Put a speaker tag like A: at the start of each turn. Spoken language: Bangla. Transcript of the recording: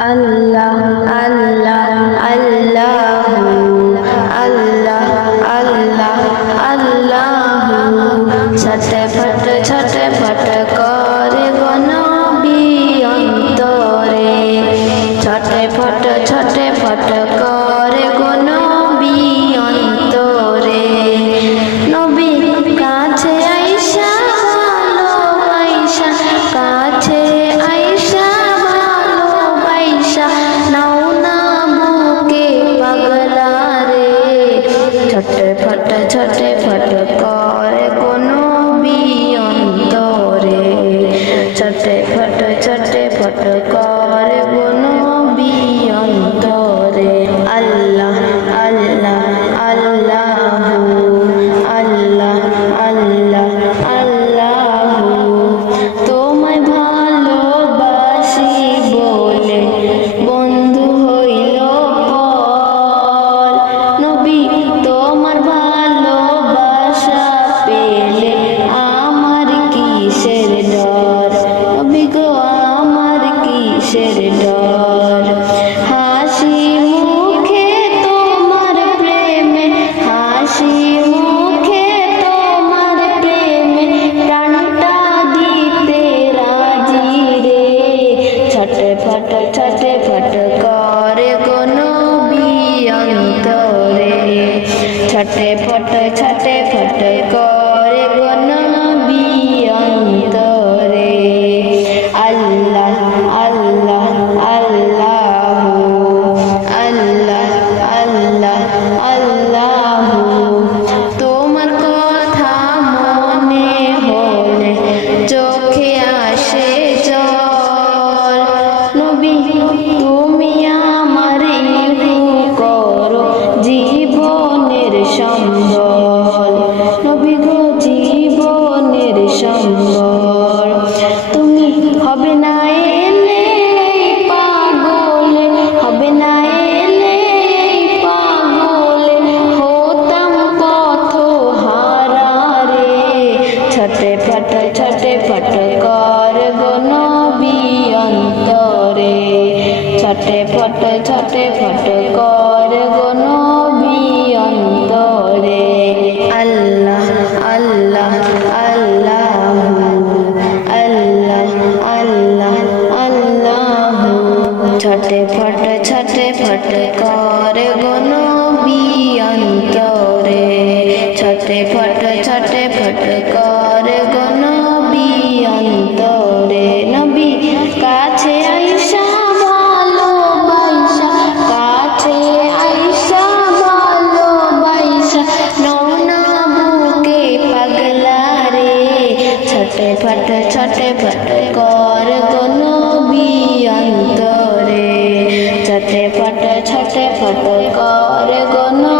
A: আল্লাহ আল্লাহ। আল্লাহ আল্লাহ। ছটে ফট ছটে ফট করে কোনো বিয়ন্তরে আল্লাহ আল্লাহ আল্লাহ আল্লাহ আল্লাহ আল্লাহ। তোমার কথা মনে হলে চোখে আসে জল নবী, তুমি সম্বল। নবী গো জীবনের সম্বল। তুমি হবে না এলে পাগলে, হবে না এলে পাগলে। হতাম পথ হারা রে ছটে ফট ছটে ফট কর গনবি অন্তরে। ছটে ফট ছটে ফট কর ছটে ফট ছটে ফট কর গনবি অন্তরে। ছটে ফট ছটে ফট কর গনবি অন্তরে। নবী, কাছে আইসা ভালো বাইসা কাছে আইসা ভালো বাইসা নৌনা বুকে পাগলা রে। ছটে ফট ছটে ফট কর করে গণ